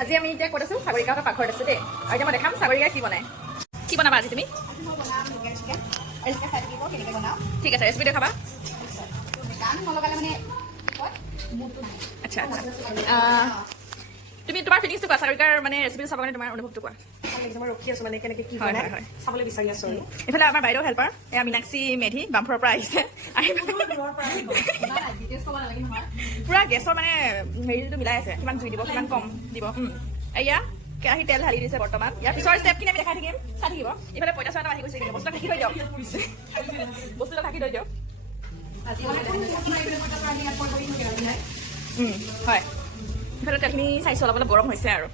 আজি আমি এতিয়া ক'ত আছোঁ সাগৰিকাহঁতৰ পাকঘৰত আছোঁ দেই আৰু এতিয়া মই দেখাম সাগৰিকাই কি বনায় কি বনাবা আজি তুমি ঠিক আছে ৰেচিপি দেখাবা আচ্ছা আচ্ছা তুমি তোমাৰ ফিলিংছটো কোৱা সাগৰিকাৰ মানে ৰেচিপিটো চাবৰ কাৰণে তোমাৰ অনুভৱটো কোৱা মই ৰখি আছো মানে কেনেকৈ কি বনায় চাবলৈ বিচাৰি আছো আৰু এইফালে আমাৰ বাইদেউ হেল্পাৰ এয়া মীনাক্ষী মেধি বামফৰৰ পৰা আহিছে পুৰা গেছৰ মানে হেৰিটো মিলাই আছে কিমান জুই দিব কিমান কম দিব এয়া কেৰাহী তেল ঢালি দিছে বৰ্তমান ইয়াৰ পিছৰ ষ্টেপখিনি আমি দেখাই থাকিম চাই থাকিব এইফালে পইতা চোৱাটো আহি গৈছে বস্তুটো ঢাকি থৈ দিয়ক বস্তুটো ঢাকি থৈ দিয়ক হয় ইফালে তেলখিনি চাইছোঁ অলপ অলপ গৰম হৈছে আৰু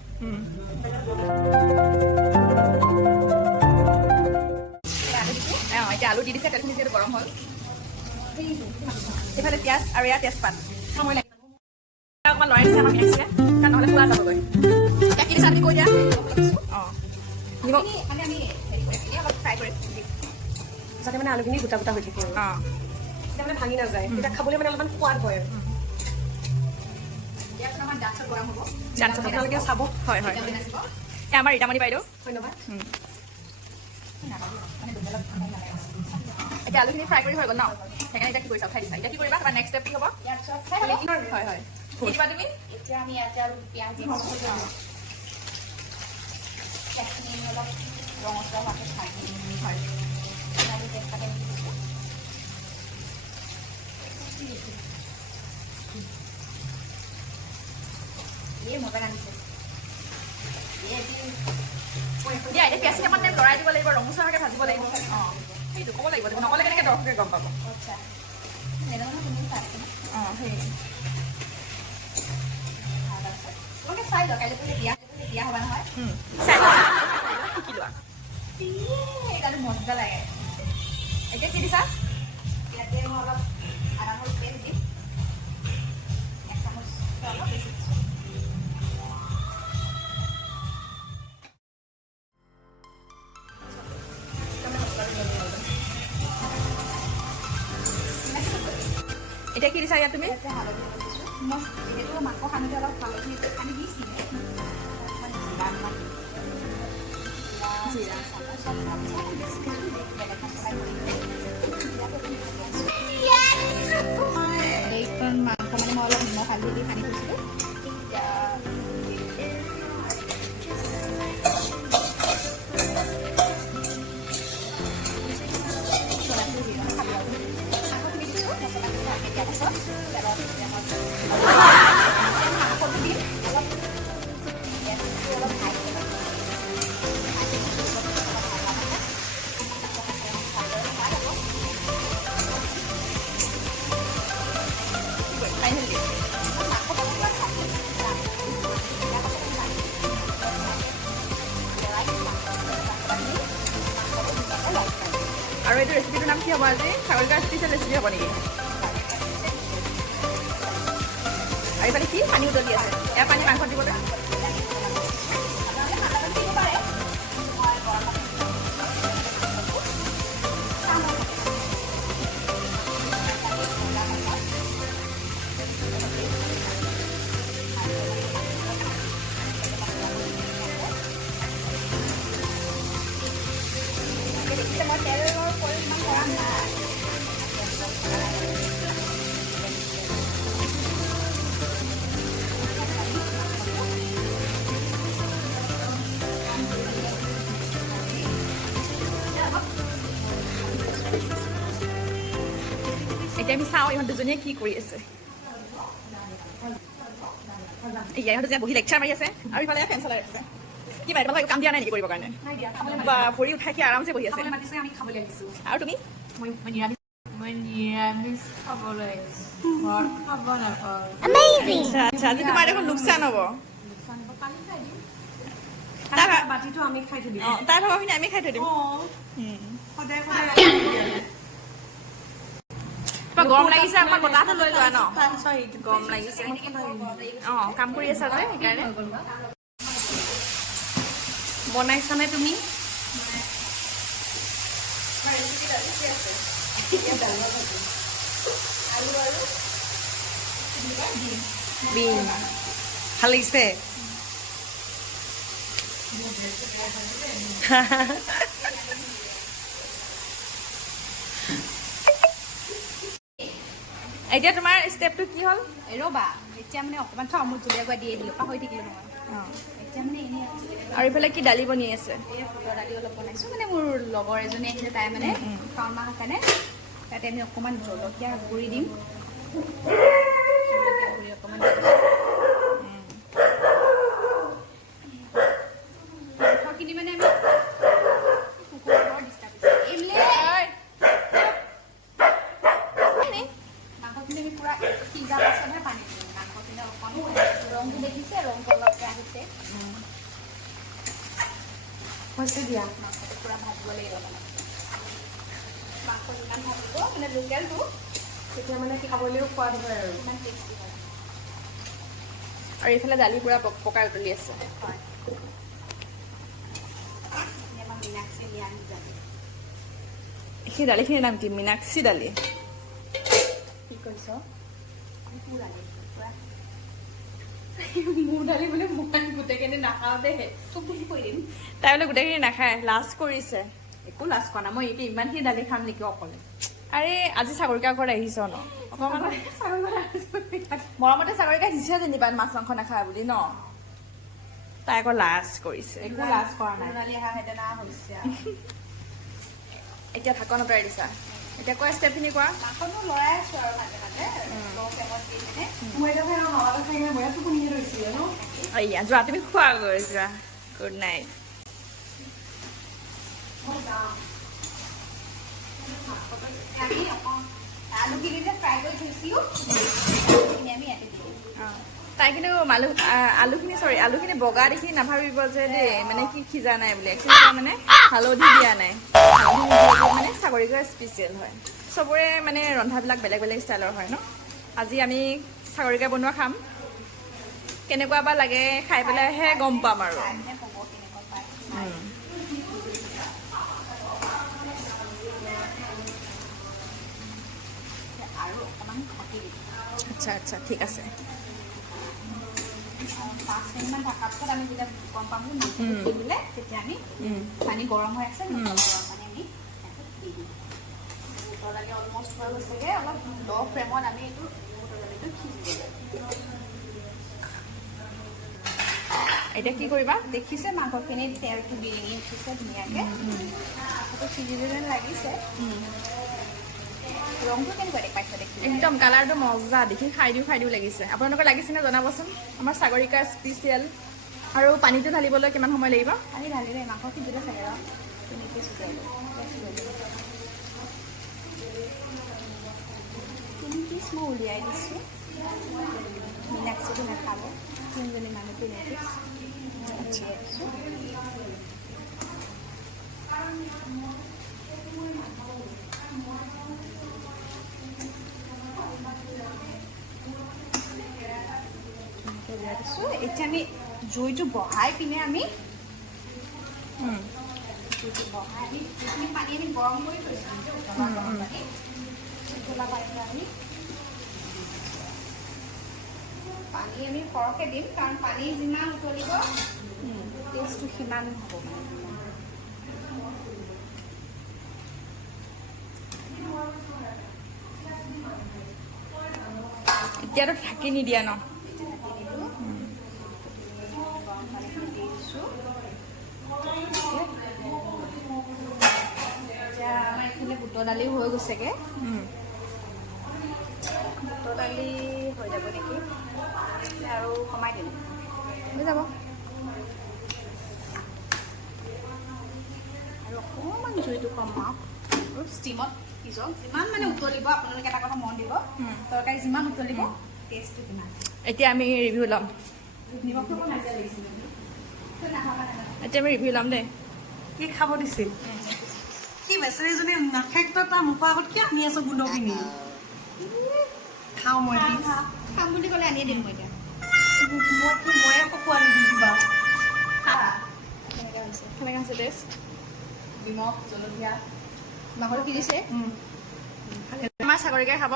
এতিয়া আলু দি দিছে তেলখিনি যিহেতু গৰম হ'ল এইফালে পিঁয়াজ আৰু এয়া তেজপাত সময় লাগে অকণমান লৰাই দিছে আমাক মিলাইছিলে কাৰণ নহ'লে খোৱা যাবগৈ এতিয়া কি দিছে আমি কৈ দিয়া অঁ নিমখ মানে আমি অলপ ফ্ৰাই কৰি যাতে মানে আলুখিনি গোটা গোটা হৈ থাকে অঁ তেতিয়া মানে ভাঙি নাযায় তেতিয়া খাবলৈ মানে অলপমান সোৱাদ হয় আপোনালোকে চাব হয় হয় এয়া আমাৰ ৰীতামণি বাইদেউ ধন্যবাদ এতিয়া আলুখিনি ফ্ৰাই কৰি হৈ গ'ল ন সেইকাৰণে এতিয়া কি কৰিছা উঠাই দিছা এতিয়া কি কৰিবা তোমাৰ নেক্সট ষ্টেপ কি হ'ব হয় হয় কি দিবা তুমি এতিয়া আমি ইয়াতে আৰু পিঁয়াজ দিম অলপ ৰঙচুৱা হোৱাকৈ খাই দিম হয় আমি তেজপাতে দি দিছোঁ এই মজা ৰান্ধিছে দিয়া এতিয়া পিঁয়াজখিনি অকণমান টাইম লৰাই দিব লাগিব ৰঙচুৱাকৈ ভাজিব লাগিব অঁ সেইটো ক'ব লাগিব নক'লে কেনেকৈ দৰকাৰকৈ গম পাব আচ্ছা তুমি অঁ সেই তোমালোকে চাই লোৱা কাইলৈ বোলে বিয়া হ'বা নহয় চাই লোৱা শিকি লোৱা এইটো মজা লাগে এতিয়া কি দিছা ইয়াতে মই অলপ আদা নহৰু পেষ্ট দিম 1 চামুচ অলপ বেছি দিছোঁ এতিয়া কি দিছা ইয়াত তুমি ইয়াতে হালধি দিছোঁ মই যিহেতু মাংস সানোতে অলপ হালধি পানী দিছিলোঁ এইখন মাংস মানে মই অলপ নিমখ হালধি দি সানি থৈছিলোঁ আৰু এইটো ৰেচিপিটোৰ নাম কি হ'ব আজি সাগৰিকাৰ স্পেচিয়েল ৰেচিপি হ'ব নেকি আৰু এইফালে কি পানী উতলি আছে এয়া পানী মাংসত দিবলৈ মই তেলৰ পৰিমাণ কৰা নাই এতিয়া আমি চাওঁ ইহঁত দুজনীয়ে কি কৰি আছে এতিয়া ইহঁত দুজনীয়ে বহি লেকচাৰ মাৰি আছে আৰু ইফালে ফেন চলাই আছে কি বাইদেউ তোমালোকে কাম দিয়া নাই নেকি কৰিবৰ কাৰণে বা ভৰি উঠাই কি আৰামছে বহি আছে আমি খাবলৈ আহিছোঁ আৰু তুমি মই নিৰামিষ খাবলৈ আহিছোঁ ঘৰত খাব নাপাওঁ আচ্ছা আজি তোমাৰ দেখোন লোকচান হ'ব বাতিটো আমি খাই থৈ দিম তাৰ ভাগৰখিনি আমি খাই থৈ দিম সদায় সদায় কিবা গৰম লাগিছে অকণমান বতাহটো লৈ লোৱা ন গৰম লাগিছে অঁ কাম কৰি আছা যে সেইকাৰণে বনাইছানে তুমি বিন ভাল লাগিছে এতিয়া তোমাৰ ষ্টেপটো কি হ'ল? ৰ'বা এতিয়া মানে অকণমান থ মোৰ জুলীয়াকৈ দিয়ে দিলোঁ পাহৰি থাকিলোঁ নহয় এতিয়া মানে এনেই আৰু এইফালে কি দালি বনি আছে? এই বুটৰ দালি অলপ বনাইছোঁ মানে মোৰ লগৰ এজনী আহিছে তাই মানে শাওণ মাহৰ কাৰণে তাতে আমি অকণমান জলকীয়া গুড়ি দিম জলকীয়া গুড়ি অকণমান মাংসখিনি মানে আমি কুকুৰৰ বৰ ডিষ্টাৰ্ব হৈছে মাংসখিনি আমি পূৰা সিজা পাছতহে পানী দিম মাংসখিনি অকণমান ৰংটো দেখিছে ৰংটো অলপকৈ আহিছে হৈছে দিয়া মাংসটো পূৰা ভাজিব লাগিব মানে মাংস যিমান ভাজিব মানে লোকেলটো তেতিয়া মানে খাবলৈও সোৱাদ হয় আৰু ইমান টেষ্টি হয় আৰু এইফালে দালি পুৰা পকাই উতলি আছে। হয় আমাৰ মীনাক্ষী নিয়ান যাবে সেই দালিখিনিৰ নাম কি? মীনাক্ষী দালি। কি কৈছ মোৰ দালি পূৰা মোৰ দালি বোলে মই গোটেইখিনি নাখাওঁ দেই চব বুজি কৰি দিম তাই বোলে গোটেইখিনি নাখায়, লাজ কৰিছে। একো লাজ কৰা নাই মই এতিয়া ইমানখিনি দালি খাম নেকি অকলে আৰে আজি চাগৰিকা ঘৰত আহিছ ন, অকণমান মৰমতে চাগৰিকা দিছে যেনিবা মাছ মাংস নাখায় বুলি ন, তাই আকৌ লাজ কৰিছে। একো লাজ কৰা নাই দালি অহা হেতেনা হৈছে এতিয়া ঢাকন আঁতৰাই দিছা, এতিয়া কোৱা ষ্টেপখিনি কোৱা। মাংসটো লৰাই আছোঁ আৰু মাজে মাজে ল' ফ্লেমত দি পিনে মই এতিয়া খাই নহ'লে খাই মই টোপনিয়ে লৈছিলে ন এয়া যোৱা তুমি খোৱা গৈ যোৱা, গুড নাইট। আমি আলুখিনি যে ফ্ৰাই কৰি থৈছিলোঁ সেইখিনি আমি ইয়াতে দি দিম তাই কিন্তু আলুখিনি বগা দেখি নাভাবিব যে দেই মানে কি সিজা নাই বুলি, একচুৱেলি মানে হালধি দিয়া নাই, হালধি নিদিয়াটো মানে চাগৰিকাৰ স্পেচিয়েল হয়। চবৰে মানে ৰন্ধাবিলাক বেলেগ বেলেগ ষ্টাইলৰ হয় ন। আজি আমি চাগৰিকা বনোৱা খাম, কেনেকুৱা বা লাগে খাই পেলাইহে গম পাম আৰু। খাই পিনে ক'ব কেনেকুৱা পায় আৰু অকণমান ঢাকি দিম আচ্ছা আচ্ছা ঠিক আছে। 5 মিনিটমান ঢকাৰ পিছত আমি যেতিয়া গম পাম যে মাংসটো দিলে তেতিয়া আমি পানী গৰম হৈ আছে গৰম পানী আমি দি দিম বুটৰ দালি অলমষ্ট হৈ গৈছেগৈ অলপ ল' ফ্লেমত আমি এইটো বুটৰ দালিটো সিজিব এতিয়া কি কৰিবা? দেখিছে মাংসখিনি তেলটো বিৰিঙি উঠিছে ধুনীয়াকৈ মাংসটো সিজিলে যেন লাগিছে ৰংটো কেনেকুৱা দেখাইছে দেখি একদম কালাৰটো মজা, দেখি খাই দিও লাগিছে। আপোনালোকৰ লাগিছেনে জনাবচোন। আমাৰ চাগৰিকা স্পেচিয়েল। আৰু পানীটো ঢালিবলৈ কিমান সময় লাগিব? পানী ঢালিলে মাংস সিজিলে চাগে ৰ তেনেকৈ সিজাই তিনি পিচ মই উলিয়াই দিছোঁ মীনাক্ষীটো নাখাব তিনিজনী মানুহ তিনি পিচ উলিয়াই দিছোঁ এতিয়া আমি জুইটো বঢ়াই পিনে আমি জুইটো বঢ়াই আমি যিখিনি পানী আমি গৰম কৰি থৈছিলোঁ গৰম পানী উতলা পানীটো আমি সৰহকৈ দিম কাৰণ পানী যিমান উতলিব টেষ্টটো সিমান হ'ব এতিয়াতো ঢাকি নিদিয়া ন? বুটৰ দালি হৈ গৈছেগে বুটৰ দালি হৈ যাব নেকি আৰু কমাই দিম হৈ যাব আৰু অকণমান জুইটো কমাওক আৰু ষ্টিমত সিজক যিমান মানে উতলিব আপোনালোকে এটা কথা মন দিব তৰকাৰী যিমান উতলিব টেষ্টটো কিমান এতিয়া আমি ৰিভিউ ল'ম নিমখটো অকণ নাজিয়া লাগিছিলে এতিয়া আমি ৰিভিউ ল'ম দেই কি খাব দিছিল কি বেচেৰীজনী নাখায় তাৰ মুখৰ আগত কি আনি আছো গুণখিনি খাওঁ মই খাম বুলি ক'লে আনিয়ে দিম মই এতিয়া মই আকৌ খোৱালি দি কিবা কেনেকৈ হৈছে কেনেকৈ আছে টেষ্ট? নিমখ জলকীয়া মাংসটো সিজিছে আমাৰ চাগৰিকাই খাব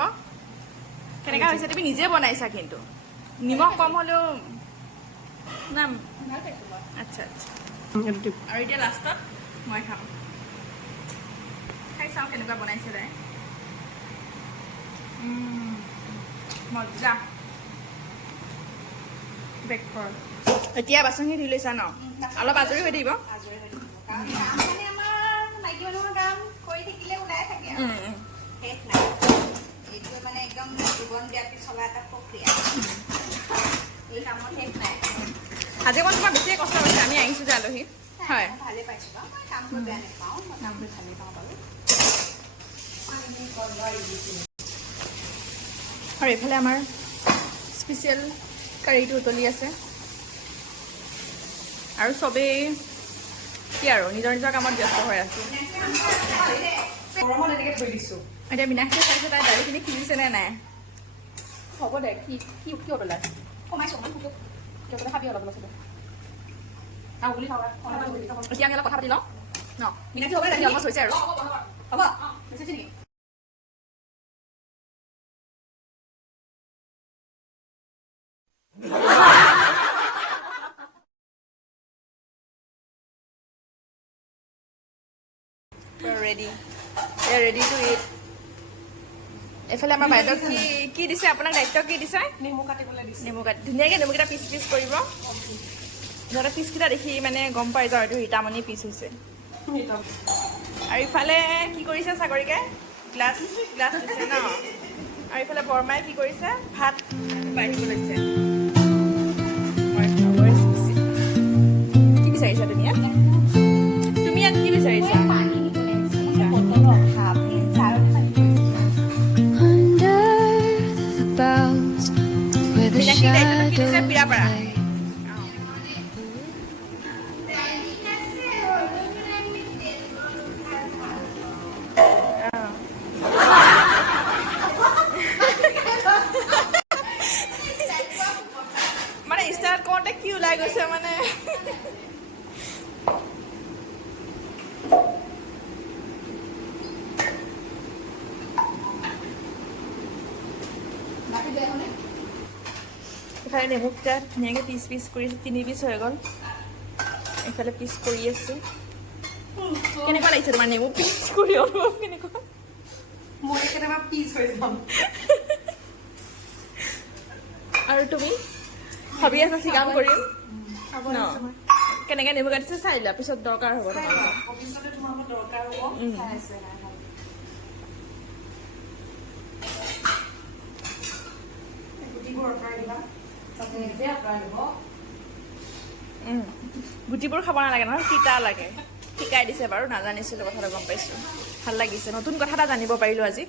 কেনেকুৱা হৈছে? তুমি নিজে বনাইছা কিন্তু নিমখ কম হ'লেও না ভাল পাইছোঁ মই আচ্ছা আচ্ছা আৰু এতিয়া লাষ্টত মই খাম খাই চাওঁ কেনেকুৱা বনাইছে তাই মজা বেক কৰ এতিয়া বাচনখিনি ধুই লৈছা ন অলপ আজৰি হৈ থাকিব আজৰি হৈ থাকিব কাৰণ কাম মানে আমাৰ মাইকী মানুহৰ কাম কৰি থাকিলে ওলাই থাকে আৰু শেষ নাই এইটো মানে একদম জীৱনব্যাপী চলা এটা প্ৰক্ৰিয়া এই কামৰ শেষ নাই আজি অকণ তোমাৰ বেছিয়ে কষ্ট হৈছে আমি আহিছোঁ যে আলহী হয় মই ভালেই পাইছোঁ বাৰু মই কাম কৰি বেয়া নাপাওঁ মই কাম কৰি ভালেই পাওঁ বাৰু আৰু এইফালে আমাৰ স্পেচিয়েল কাৰীটো উতলি আছে আৰু চবেই কি আৰু নিজৰ নিজৰ কামত ব্যস্ত হৈ আছে গৰমত এনেকৈ থৈ দিছোঁ এতিয়া মীনাক্ষীয়ে চাইছে তাই দালিখিনি সিজিছে নে নাই হ'ব দে কি উতলাই কমাইছোঁ মই কিয় খাবি অলপ অলপ আৰু বুলি খাবা এতিয়া আমি অলপ কথা পাতি লওঁ ন মীনাক্ষী হ'ব দালি অলমষ্ট হৈছে আৰু হ'ব হৈছে নেকি ready. We are ready to eat. এফালে আমাৰ বাইদেউ কি দিছে আপোনাক দায়িত্ব কি দিছে নেমু কাটিবলৈ দিছে নেমু কাটি ধুনীয়াকৈ নেমুকেইটা পিচ পিচ কৰিব সিহঁতৰ পিচকেইটা দেখি মানে গম পাই যাওঁ এইটো ৰীতামণি পিচ হৈছে আৰু ইফালে কি কৰিছে চাগৰিকে গ্লাছ দিছে ন আৰু ইফালে বৰমাই কি কৰিছে ভাত বাঢ়িব লৈছে কি বিচাৰিছা তুমি ইয়াত কি বিচাৰিছা পিৰাপাৰা মানে ষ্টাৰ্ট কৰোঁতে কি ওলাই গৈছে মানে ইফালে নেমুকেইটা ধুনীয়াকৈ পিচ পিচ কৰিছে 3 পিচ হৈ গ'ল এইফালে পিচ কৰি আছে কেনেকুৱা লাগিছে তোমাৰ নেমু পিচ কৰি অনুভৱ কেনেকুৱা মই কেতিয়াবা পিচ হৈ যাম আৰু তুমি ভাবি আছা কাম কৰিম ন কেনেকৈ নেমু কাটিছে চাই লোৱা পিছত দৰকাৰ হ'ব ভৱিষ্যতে তোমাৰ দৰকাৰ হ'ব গুটিবোৰ আঁতৰাই দিবা গুটিবোৰ খাব নালাগে নহয় তিতা লাগে শিকাই দিছে বাৰু নাজানিছিলোঁ কথাটো গম পাইছোঁ ভাল লাগিছে নতুন কথা এটা জানিব পাৰিলোঁ আজি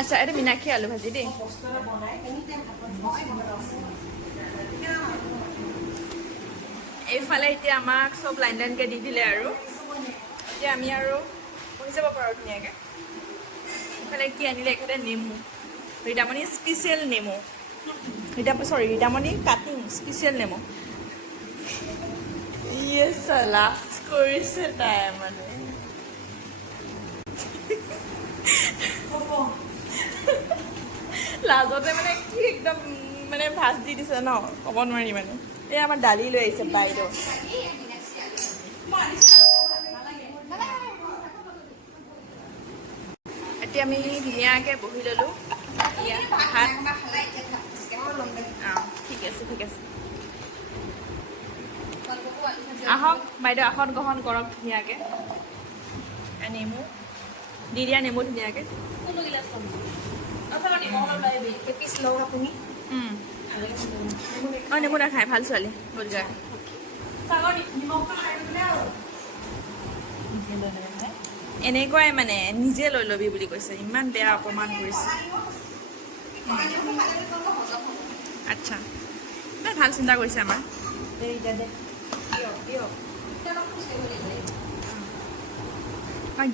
আচ্ছা এইটো মীনাক্ষী আলু ভাজি দেই এইফালে এতিয়া আমাক চব লাইন লাইনকৈ দি দিলে আৰু এতিয়া আমি আৰু বহি যাব পাৰোঁ ধুনীয়াকৈ এইফালে কি আনিলে এখেতে নেমু ৰীতামণি স্পেচিয়েল নেমু ৰীতামণি কাটিং স্পেচিয়েল নেমু লাজ কৰিছে তাই মানে লাজতে মানে কি একদম মানে ভাজ দি দিছে ন ক'ব নোৱাৰি মানে এই আমাৰ দালি লৈ আহিছে বাইদেউ এতিয়া আমি ধুনীয়াকৈ বহি ল'লোঁ ভাত ঠিক আছে আহক বাইদেউ আসন গ্ৰহণ কৰক ধুনীয়াকৈ নেমু দি দিয়া নেমু ধুনীয়াকৈ পিচ লওক আপুনি অঁ নেমু নাখায় ভাল ছোৱালী গ'ল যায় এনেকুৱাই মানে নিজে লৈ ল'বি বুলি কৈছে ইমান বেয়া অপমান কৰিছে আচ্ছা ভাল চিন্তা কৰিছে আমাৰ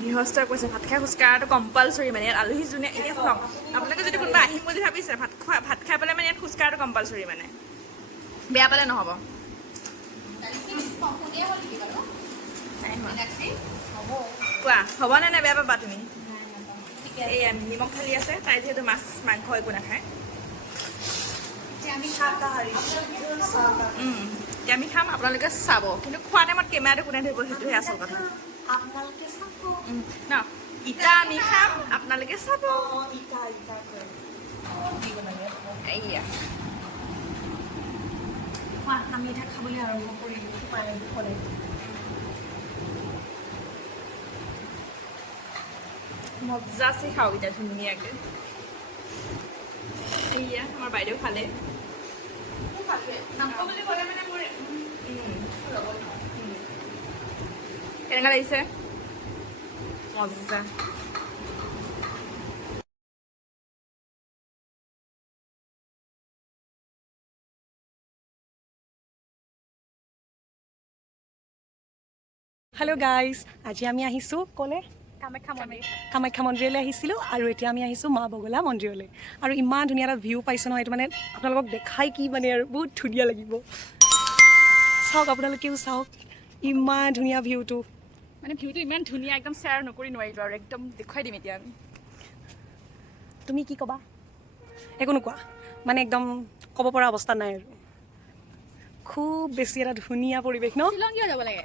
গৃহস্থই কৈছে ভাত খাই খোজকাঢ়াটো কম্পালচৰি মানে ইয়াত আলহী যোনে এতিয়া শুনক আপোনালোকে যদি কোনোবা আহিম বুলি ভাবিছে ভাত খাই পেলাই মানে ইয়াত খোজকাঢ়াটো কম্পালচৰি মানে বেয়া পালে নহ'ব কোৱা হ'বনে নাই বেয়া পাবা তুমি এই নিমখ ঢালি আছে তাই যিহেতু মাছ মাংস একো নাখায় এতিয়া আমি খাম আপোনালোকে চাব কিন্তু খোৱা টাইমত কেমেৰাটো কোনে ধৰিব সেইটোহে আচল কথা আপোনালোকে চাব ন ইটা আমি খাম আপোনালোকে চাব ইটা ইটা এয়া আমি এতিয়া খাবলৈ আৰম্ভ কৰিলোঁ ক'লে মজাছে খাওঁ এতিয়া ধুনীয়াকৈ এয়া আমাৰ বাইদেউ খালে কেনেকুৱা লাগিছে মজা হেল্ল' গাইজ আজি আমি আহিছোঁ ক'লে কামাখ্যা মন্দিৰলৈ আহিছিলোঁ আৰু এতিয়া আমি আহিছোঁ মা বগলা মন্দিৰলৈ আৰু ইমান ধুনীয়া এটা ভিউ পাইছোঁ নহয় এইটো মানে আপোনালোকক দেখাই কি মানে আৰু বহুত ধুনীয়া লাগিব চাওক আপোনালোকেও চাওক ইমান ধুনীয়া ভিউটো মানে ভিউটো ইমান ধুনীয়া একদম শ্বেয়াৰ নকৰি নোৱাৰিলোঁ আৰু একদম দেখুৱাই দিম এতিয়া আমি তুমি কি ক'বা একো নোকোৱা মানে একদম ক'ব পৰা অৱস্থা নাই আৰু খুব বেছি এটা ধুনীয়া পৰিৱেশ ন শ্বিলং কিয় যাব লাগে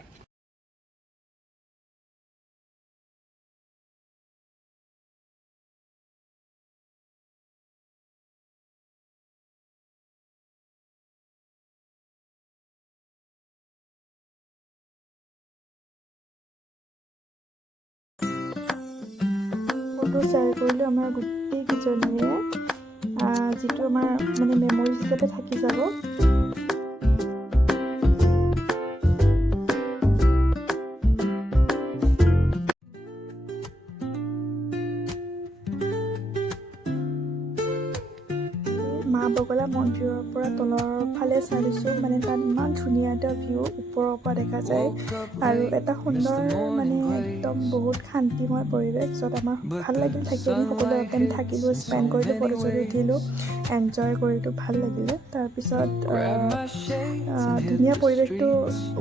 ফটো শ্বেয়াৰ কৰিলোঁ আমাৰ গোটেইকেইজনীৰে যিটো আমাৰ মানে মেমৰি হিচাপে থাকি যাব মা বগলা মন্দিৰৰ পৰা তলৰ ফালে চাইছোঁ মানে তাত ইমান ধুনীয়া এটা ভিউ ওপৰৰ পৰা দেখা যায় আৰু এটা সুন্দৰ মানে একদম বহুত শান্তিময় পৰিৱেশ য'ত আমাৰ ভাল লাগিল থাকি আমি সকলো টাইম থাকিলোঁ স্পেণ্ড কৰিলোঁ ফটো চটো উঠিলোঁ এনজয় কৰিলোঁ ভাল লাগিলে তাৰপিছত ধুনীয়া পৰিৱেশটো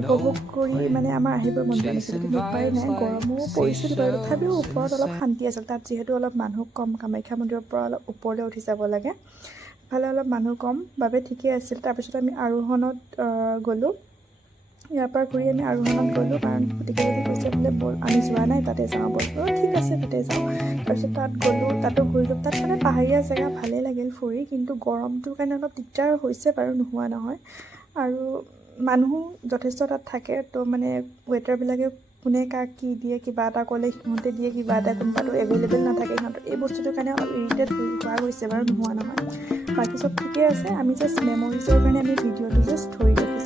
উপভোগ কৰি মানে আমাৰ আহিবই মন যোৱা নাছিল কিন্তু উপায় নাই গৰমো পৰিছিল বাৰু তথাপিও ওপৰত অলপ শান্তি আছিল তাত যিহেতু অলপ মানুহ কম কামাখ্যা মন্দিৰৰ পৰা অলপ ওপৰলৈ উঠি যাব লাগে ফালে অলপ মানুহ কম বাবে ঠিকেই আছিল তাৰপিছত আমি আৰোহণত গ'লোঁ ইয়াৰ পৰা ঘূৰি আমি আৰোহণত গ'লোঁ কাৰণ গোটেইকেইজনী কৈছে বোলে ব'ল আমি যোৱা নাই তাতে যাওঁ ব'ল ঠিক আছে তাতে যাওঁ তাৰপিছত তাত গ'লোঁ তাতো ঘূৰিলোঁ তাত মানে পাহাৰীয়া জেগা ভালেই লাগিল ফুৰি কিন্তু গৰমটোৰ কাৰণে অলপ দিগদাৰ হৈছে বাৰু নোহোৱা নহয় আৰু মানুহো যথেষ্ট তাত থাকে তো মানে ৱেটাৰবিলাকে কোনে কাক কি দিয়ে কিবা এটা ক'লে সিহঁতে দিয়ে কিবা এটা কোনোবাটো এভেইলেবল নাথাকে সিহঁতৰ এই বস্তুটোৰ কাৰণে অলপ ইৰিটেট হোৱা গৈছে বাৰু নোহোৱা নহয় বাকী চব ঠিকেই আছে আমি জাষ্ট মেমৰিজৰ কাৰণে আমি ভিডিঅ'টো জাষ্ট ধৰি ৰাখিছোঁ